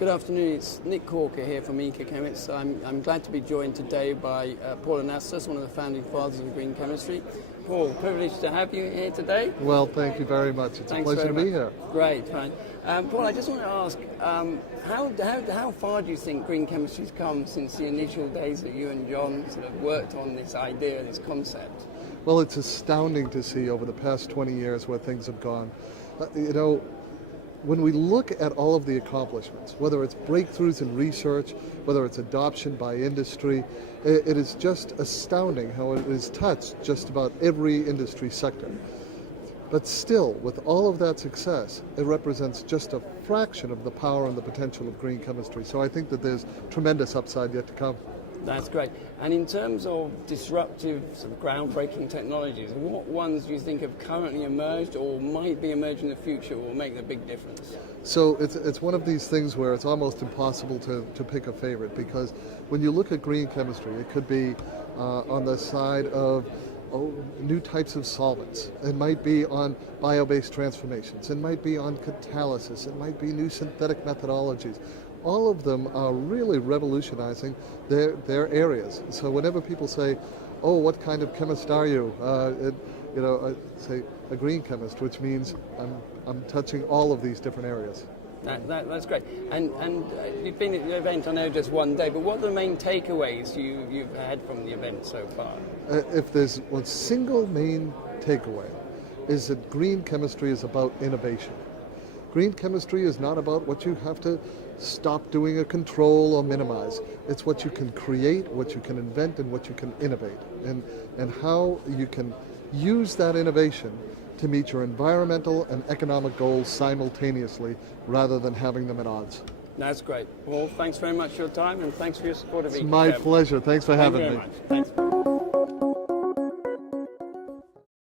Good afternoon, it's Nick Corker here from Ecochem. I'm glad to be joined today by Paul Anastas, one of the founding fathers of green chemistry. Paul, privileged to have you here today. Well, thank you very much. It's a pleasure to be here. Great, fine. Paul, I just want to ask, how far do you think green chemistry's come since the initial days that you and John sort of worked on this idea, this concept? Well, it's astounding to see over the past 20 years where things have gone. When we look at all of the accomplishments, whether it's breakthroughs in research, whether it's adoption by industry, it is just astounding how it has touched just about every industry sector. But still, with all of that success, it represents just a fraction of the power and the potential of green chemistry. So I think that there's tremendous upside yet to come. That's great. And in terms of disruptive, sort of groundbreaking technologies, what ones do you think have currently emerged or might be emerging in the future will make the big difference? So it's one of these things where it's almost impossible to pick a favorite, because when you look at green chemistry, it could be on the side of new types of solvents. It might be on bio-based transformations. It might be on catalysis. It might be new synthetic methodologies. All of them are really revolutionizing their areas. So whenever people say, "Oh, what kind of chemist are you?" I say a green chemist, which means I'm touching all of these different areas. That's great. And you've been at the event, I know, just one day, but what are the main takeaways you've had from the event so far? If there's one single main takeaway, is that green chemistry is about innovation. Green chemistry is not about what you have to stop doing or control or minimize. It's what you can create, what you can invent, and what you can innovate, and how you can use that innovation to meet your environmental and economic goals simultaneously rather than having them at odds. That's great. Well, thanks very much for your time and thanks for your support of Ecochem. It's my pleasure. Thanks for having me. Thanks.